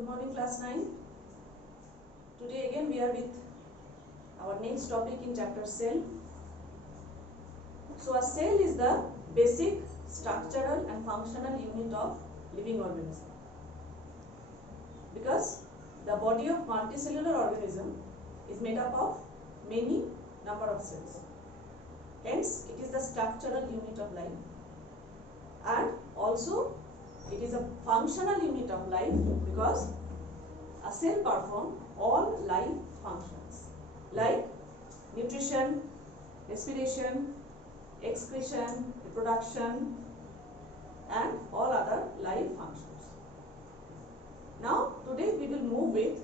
Good morning class 9. Today again we are with our next topic in chapter cell. So a cell is the basic structural and functional unit of living organism. Because the body of multicellular organism is made up of many number of cells. Hence it is the structural unit of life, and also it is a functional unit of life because a cell performs all life functions like nutrition, respiration, excretion, reproduction, and all other life functions. Now today we will move with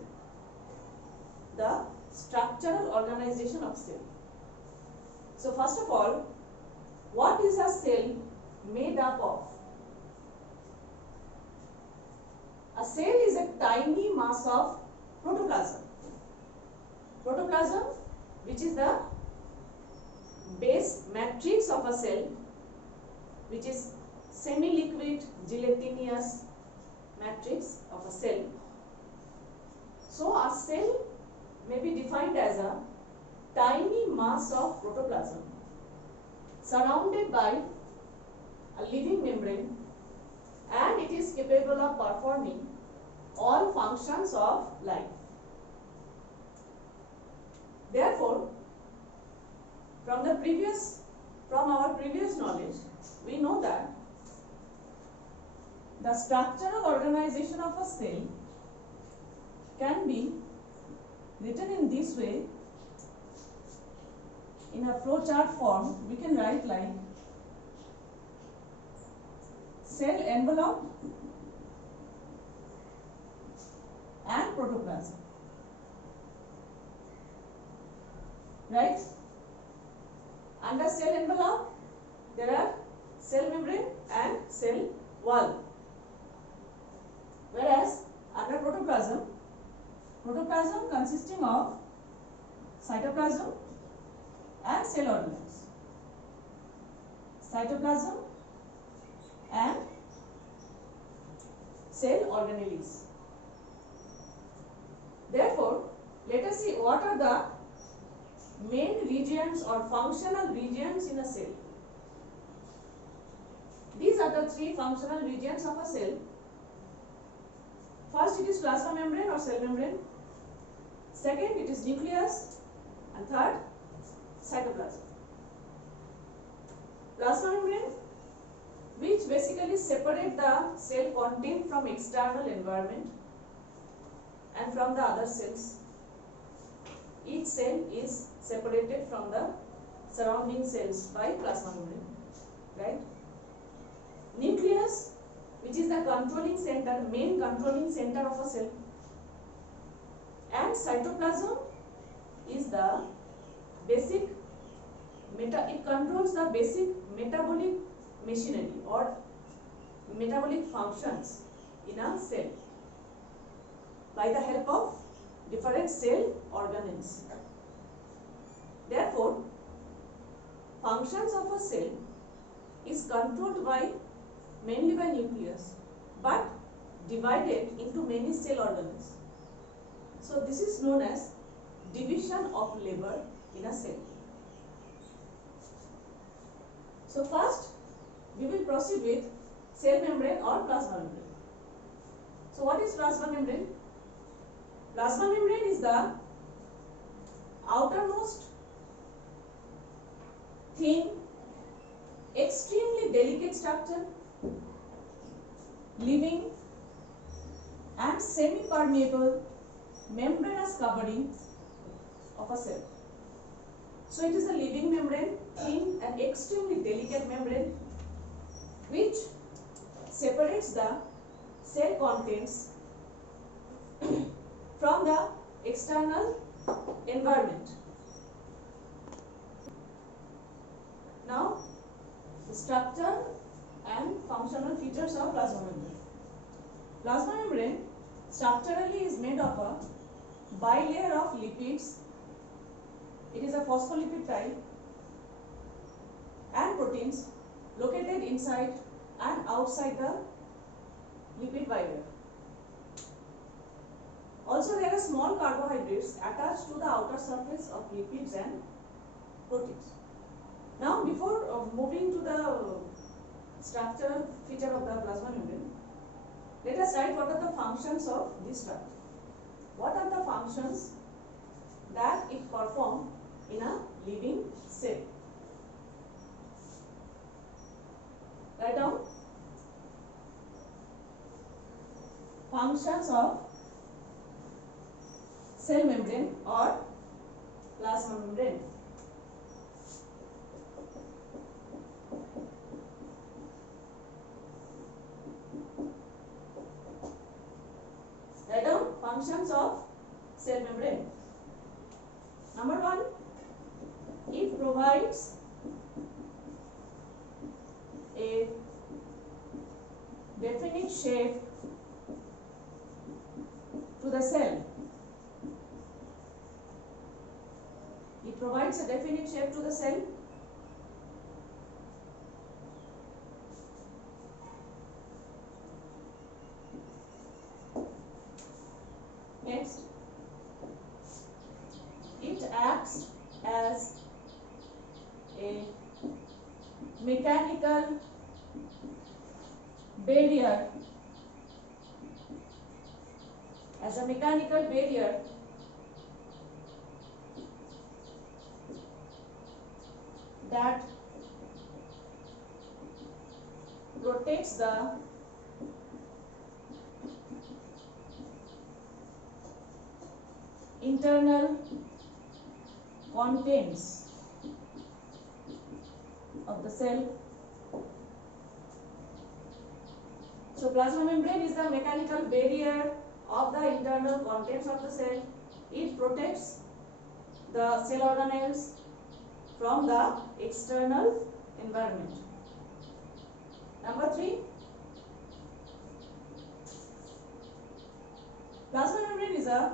the structural organization of cell. So first of all, what is a cell made up of? A cell is a tiny mass of protoplasm. Protoplasm, which is the base matrix of a cell, which is semi-liquid gelatinous matrix of a cell. So a cell may be defined as a tiny mass of protoplasm surrounded by a living membrane, and it is capable of performing all functions of life. Therefore, from our previous knowledge, we know that the structural organization of a cell can be written in this way. In a flowchart form, we can write like cell envelope and protoplasm, right? Under cell envelope there are cell membrane and cell wall, whereas under protoplasm consisting of cytoplasm and cell organelles. Cytoplasm and cell organelles. Therefore, let us see what are the main regions or functional regions in a cell. These are the three functional regions of a cell. First, it is plasma membrane or cell membrane. Second, it is nucleus, and third, cytoplasm. Plasma membrane, which basically separate the cell content from external environment and from the other cells. Each cell is separated from the surrounding cells by plasma membrane, right? Nucleus, which is the controlling center, main controlling center of a cell, and cytoplasm is the basic it controls the basic metabolic machinery or metabolic functions in a cell by the help of different cell organelles. Therefore, functions of a cell is controlled mainly by nucleus, but divided into many cell organelles. So this is known as division of labor in a cell. So first we will proceed with cell membrane or plasma membrane. So what is plasma membrane? Plasma membrane is the outermost thin, extremely delicate structure, living and semi-permeable membranous covering of a cell. So it is a living membrane, thin and extremely delicate membrane, which separates the cell contents from the external environment. Now, the structure and functional features of plasma membrane. Plasma membrane structurally is made of a bilayer of lipids. It is a phospholipid type and proteins located inside and outside the lipid bilayer. Also, there are small carbohydrates attached to the outer surface of lipids and proteins. Now, before moving to the structural feature of the plasma membrane, let us write what are the functions of this structure. What are the functions that it performs in a living cell? Write down functions of cell membrane or plasma membrane. Write down functions of cell membrane. Number 1, it provides a definite shape to the cell. It provides a definite shape to the cell. Next, it acts as a mechanical barrier. As a mechanical barrier that protects the internal contents of the cell. So plasma membrane is the mechanical barrier of the internal contents of the cell. It protects the cell organelles from the external environment. Number 3, plasma membrane is a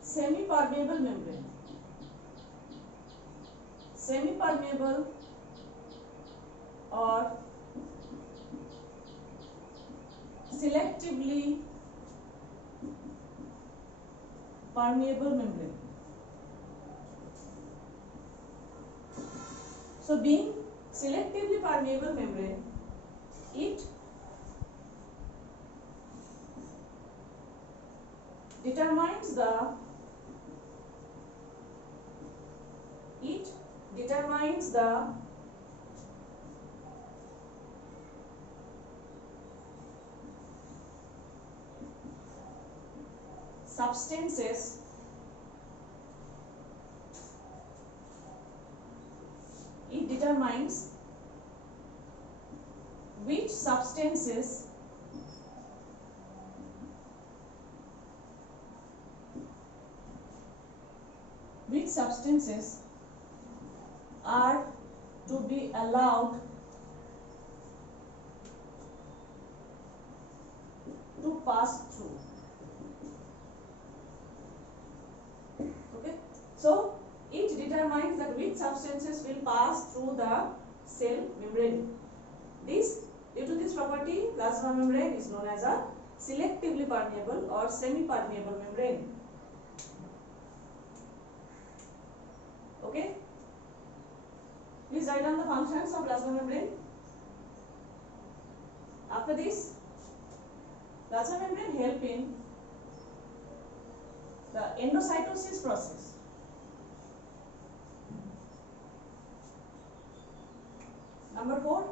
semi-permeable membrane. Semi-permeable or selectively permeable membrane. So being selectively permeable membrane, it determines the substances which substances are to be allowed to pass through. Okay, so it determines that which substances will pass through the cell membrane. Due to this property, plasma membrane is known as a selectively permeable or semi-permeable membrane. Okay, please write down the functions of plasma membrane. After this, plasma membrane help in the endocytosis process. Number 4,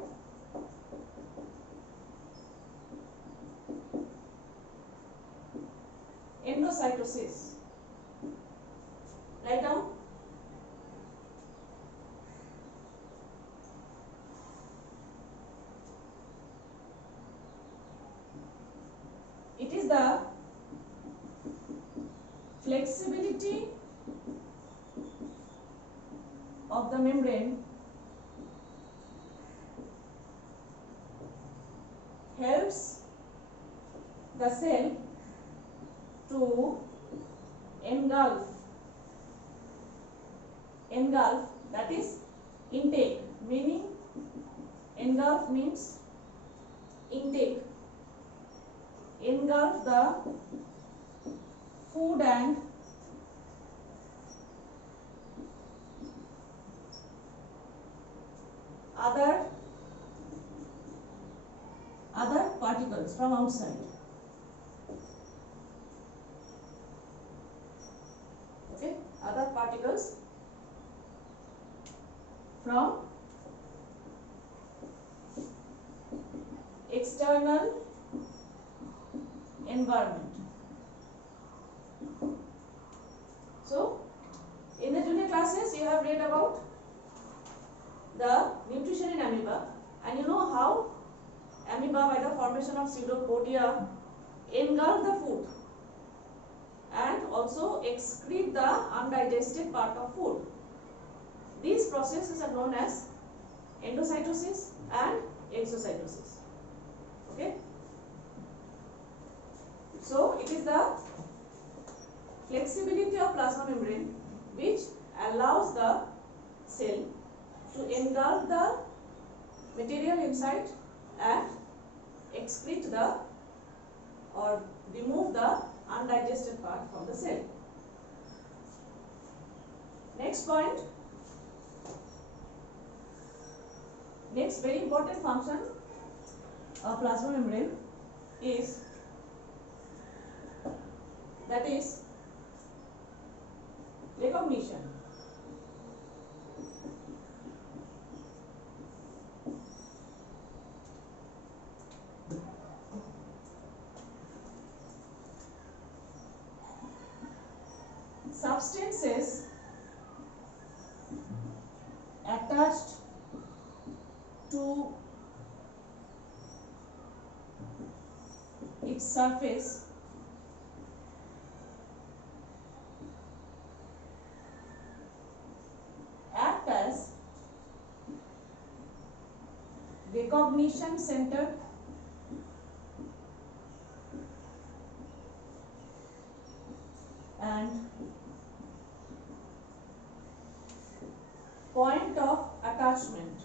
endocytosis. Write down it is the flexibility of the membrane helps the cell to engulf, that is intake, meaning engulf means intake, engulf the food and other particles from outside. Okay, other particles from external environment. So, in the junior classes, you have read about the nutrition in amoeba, and you know how amoeba, by the formation of pseudopodia, engulf the food and also excrete the undigested part of food. These processes are known as endocytosis and exocytosis. Okay. So it is the flexibility of plasma membrane which allows the cell to engulf the material inside and excrete the or remove the undigested part from the cell. Next point. Next very important function of plasma membrane is recognition. Substances attached to its surface act as recognition center and point of attachment.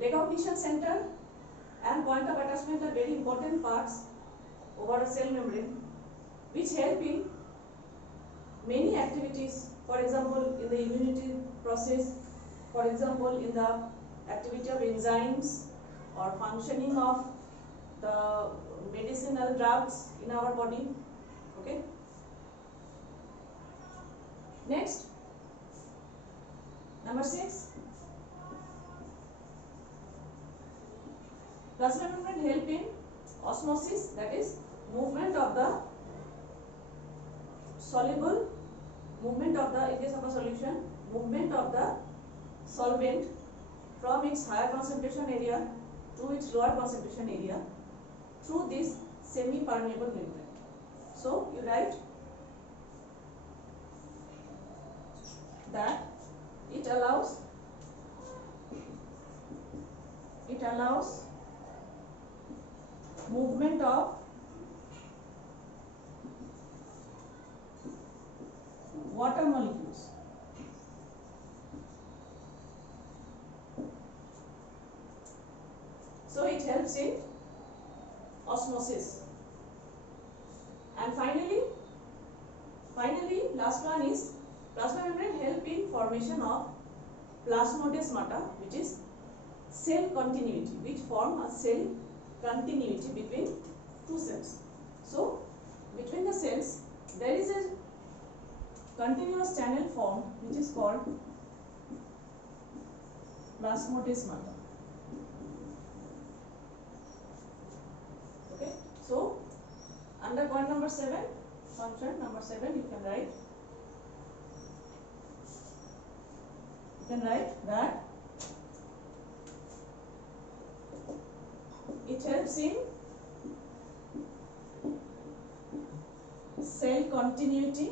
Recognition center and point of attachment are very important parts over a cell membrane which help in many activities. For example, in the immunity process, for example, in the activity of enzymes or functioning of the medicinal drugs in our body. Okay. Next, number 6. Plasma membrane help in osmosis, that is movement of the soluble, movement of the, in case of a solution, movement of the solvent from its higher concentration area to its lower concentration area through this semi-permeable membrane. So you write that it allows movement of water molecules. So it helps in osmosis. And finally, last one is plasma membrane help in formation of plasmodesmata, which is cell continuity, which form a cell continuity between two cells. So between the cells there is a continuous channel formed which is called plasmodesmata. Okay, so under point number 7, function number 7, you can write that it helps in cell continuity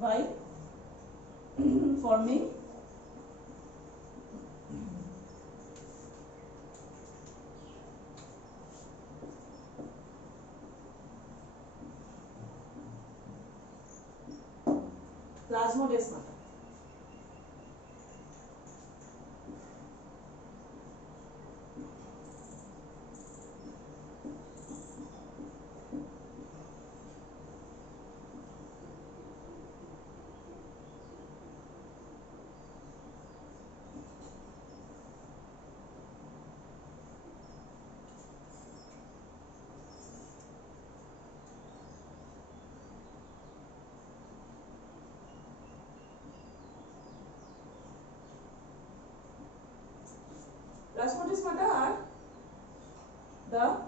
by forming plasmodesmata. Plasmodesmata are the